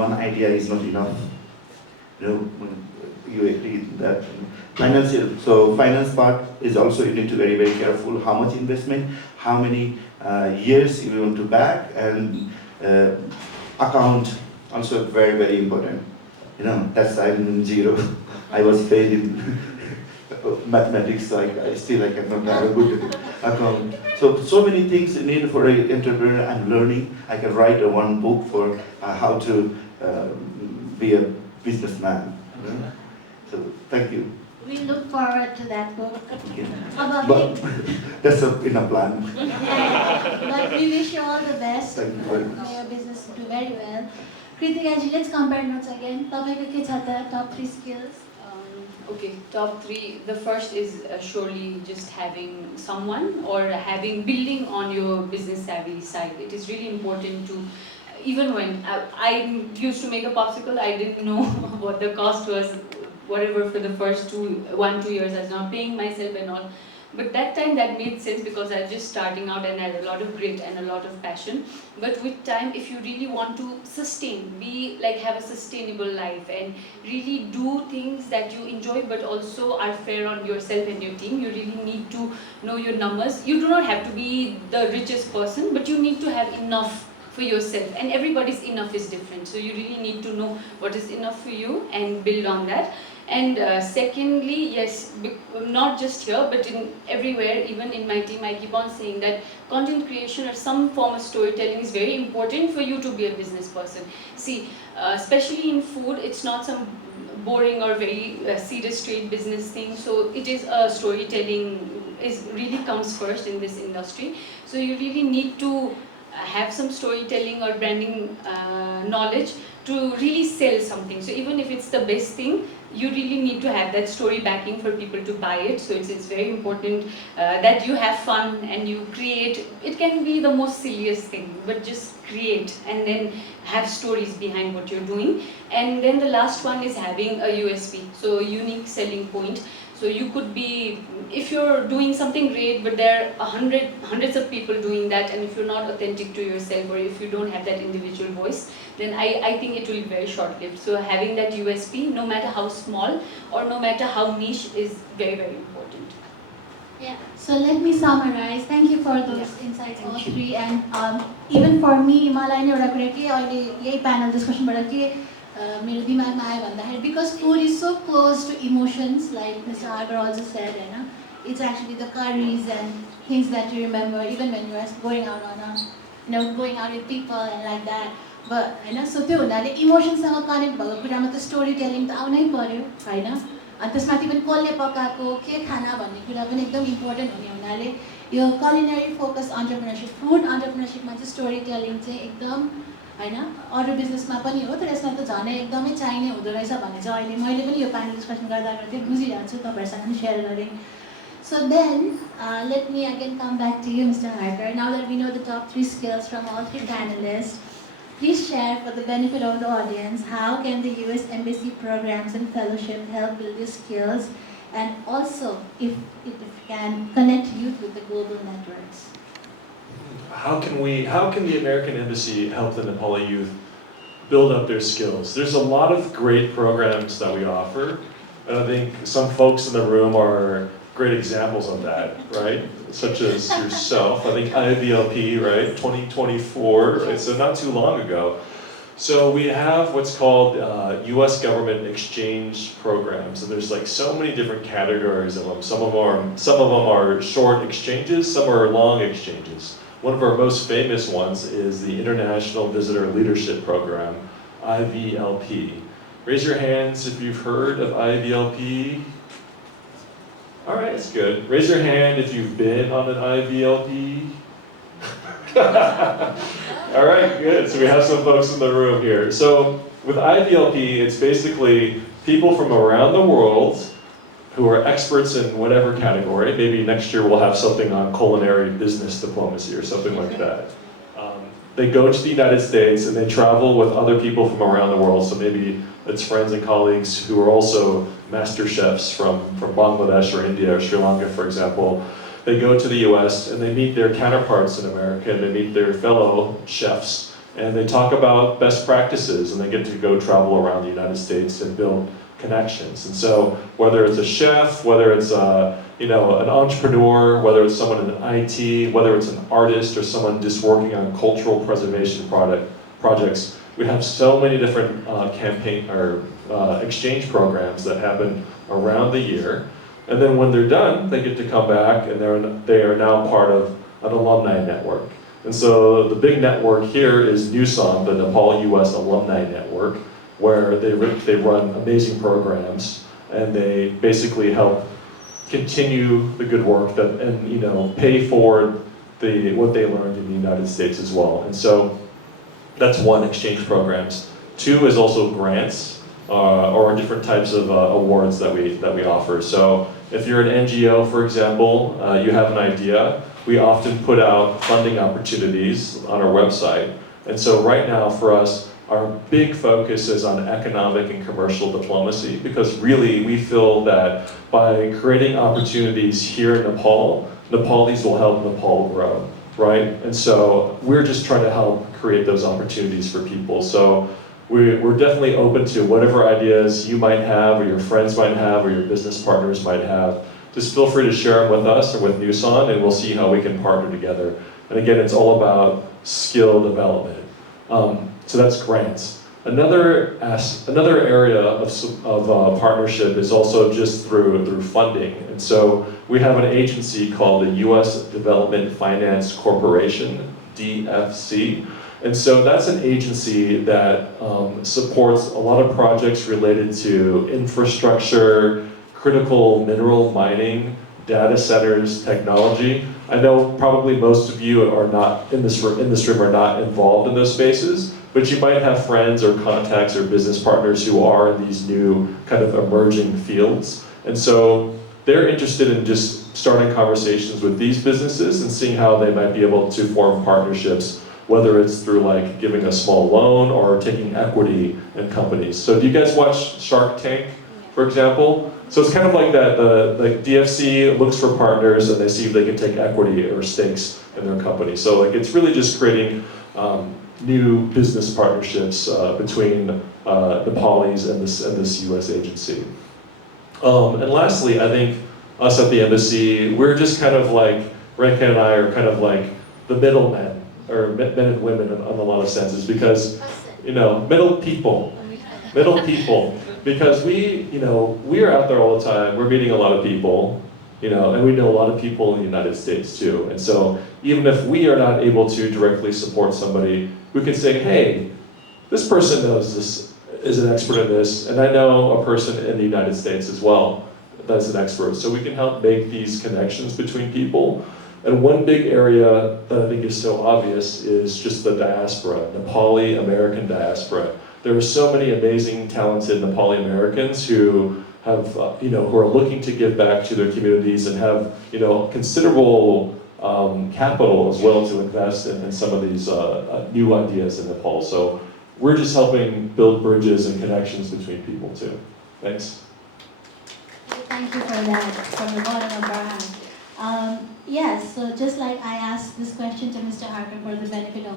one idea is not enough. When you agree that financial, so finance part is also you need to be very careful how much investment, how many years you want to back, and account also very important. That's I'm zero. I was failed in mathematics, so I cannot have a good account. So many things you need for an entrepreneur. I'm learning. I can write one book for how to be a businessman. So thank you. We look forward to that book. Okay. But that's in a plan. Yeah, but we wish you all the best. Thank you very much. May your business do very well. Kritikaji, let's compare notes again. Top 3 skills. Okay, top 3. The first is surely just having someone or building on your business savvy side. It is really important to, even when I used to make a popsicle, I didn't know what the cost was, whatever, for the first 1-2 years. I was not paying myself and all. But that time that made sense because I was just starting out and I had a lot of grit and a lot of passion. But with time, if you really want to sustain, have a sustainable life and really do things that you enjoy but also are fair on yourself and your team, you really need to know your numbers. You do not have to be the richest person, but you need to have enough for yourself, and everybody's enough is different. So you really need to know what is enough for you and build on that. And secondly, yes, not just here, but in everywhere, even in my team, I keep on saying that content creation or some form of storytelling is very important for you to be a business person. See, especially in food, it's not some boring or very serious straight business thing. So it is storytelling really comes first in this industry. So you really need to have some storytelling or branding knowledge to really sell something. So even if it's the best thing, you really need to have that story backing for people to buy it. So it's very important that you have fun and you create. It can be the most silliest thing, but just create and then have stories behind what you're doing. And then the last one is having a USP, so unique selling point. So you could be, if you're doing something great, but there are hundreds of people doing that, and if you're not authentic to yourself or if you don't have that individual voice, then I think it will be very short-lived. So having that USP, no matter how small or no matter how niche, is very important. Yeah, so let me summarize. Thank you for those insights, all three. And even for me, मलाई नै एउटा कुरा के अहिले यही panel discussion बाट के मेरो दिमागमा आयो भन्दाखेरि, because food is so close to emotions, like Mr. Harper also said, it's actually the curries and things that you remember even when you are going out on going out with people and like that. But so त्यो हुनाले इमोसनसँग connect भएको कुरामा त story telling त आउनै पर्यो हैन, अनि त्यसमाथि पनि कसले पकाएको के खाना भन्ने कुरा पनि एकदम इम्पोर्टेन्ट हुने हुनाले यो culinary focused entrepreneurship, food entrepreneurshipमा चाहिँ स्टोरी टेलिङ चाहिँ एकदम हैन, अरू बिजनेसमा पनि हो तर यसमा त झनै एकदमै चाहिने हुँदो रहेछ भन्ने चाहिँ अहिले मैले पनि यो प्यानल डिस्कसन गर्दा बुझिरहेको छु, तपाईहरुसँग पनि शेयर गरेँ. So then, let me again come back to you, Mr. Harper. Now that we know the top 3 skills from all 3 panelists, please share for the benefit of the audience, how can the US Embassy programs and fellowship help build these skills, and also if it can connect youth with the global networks. How can the American Embassy help the Nepali youth build up their skills? There's a lot of great programs that we offer, and I think some folks in the room are great examples of that, right? Such as yourself. I think IVLP, right? 2024, right? So not too long ago. So we have what's called U.S. government exchange programs, and there's like so many different categories of them. Some of them are short exchanges, some are long exchanges. One of our most famous ones is the International Visitor Leadership Program, IVLP. Raise your hands if you've heard of IVLP. All right, that's good. Raise your hand if you've been on an IVLP. All right, good. So we have some folks in the room here. So with IVLP, it's basically people from around the world who are experts in whatever category. Maybe next year we'll have something on culinary business diplomacy or something like that. They go to the United States and they travel with other people from around the world. So maybe it's friends and colleagues who are also master chefs from Bangladesh or India or Sri Lanka, for example. They go to the US and they meet their counterparts in America and they meet their fellow chefs And they talk about best practices, and they get to go travel around the United States and build connections. And so whether it's a chef, whether it's an entrepreneur, whether it's someone in IT, whether it's an artist or someone just working on cultural preservation projects, we have so many different campaign or exchange programs that happen around the year. And then when they're done, they get to come back, and they are now part of an alumni network. And so the big network here is NUSOM, the Nepal U.S. Alumni Network, where they run amazing programs, and they basically help continue the good work and pay forward what they learned in the United States as well. And so that's one, exchange programs. Two is also grants or different types of awards that we offer. So if you're an NGO, for example, you have an idea, we often put out funding opportunities on our website. And so right now for us, our big focus is on economic and commercial diplomacy, because really we feel that by creating opportunities here in Nepal, Nepalis will help Nepal grow, right? And so we're just trying to help create those opportunities for people. So we're definitely open to whatever ideas you might have, or your friends might have, or your business partners might have. Just feel free to share them with us or with NUSON, and we'll see how we can partner together. And again, it's all about skill development. So that's grants. Another area of partnership is also just through funding. And so we have an agency called the U.S. Development Finance Corporation, DFC. And so that's an agency that supports a lot of projects related to infrastructure, critical mineral mining, data centers, technology. I know probably most of you are not in this room are not involved in those spaces, but you might have friends or contacts or business partners who are in these new kind of emerging fields. And so they're interested in just starting conversations with these businesses and seeing how they might be able to form partnerships, whether it's through like giving a small loan or taking equity in companies. So do you guys watch Shark Tank, for example? So it's kind of like that, the DFC looks for partners and they see if they can take equity or stakes in their company. So like it's really just creating new business partnerships between Nepalis and this U.S. agency. And lastly, I think us at the embassy, we're just kind of like, Renka and I are kind of like the middlemen, or men and women in a lot of senses, because, middle people, because we are out there all the time, we're meeting a lot of people, and we know a lot of people in the United States too. And so even if we are not able to directly support somebody, we can say, hey, this person knows this, is an expert in this, and I know a person in the United States as well that's an expert. So we can help make these connections between people. And one big area that I think is so obvious is just the diaspora, Nepali American diaspora. There are so many amazing, talented Nepali Americans who have, who are looking to give back to their communities and have, considerable capital as well to invest in some of these new ideas in Nepal. So we're just helping build bridges and connections between people too. Thanks. Thank you for that, from the bottom of our heart. Yes, so just like I asked this question to Mr. Harper for the benefit of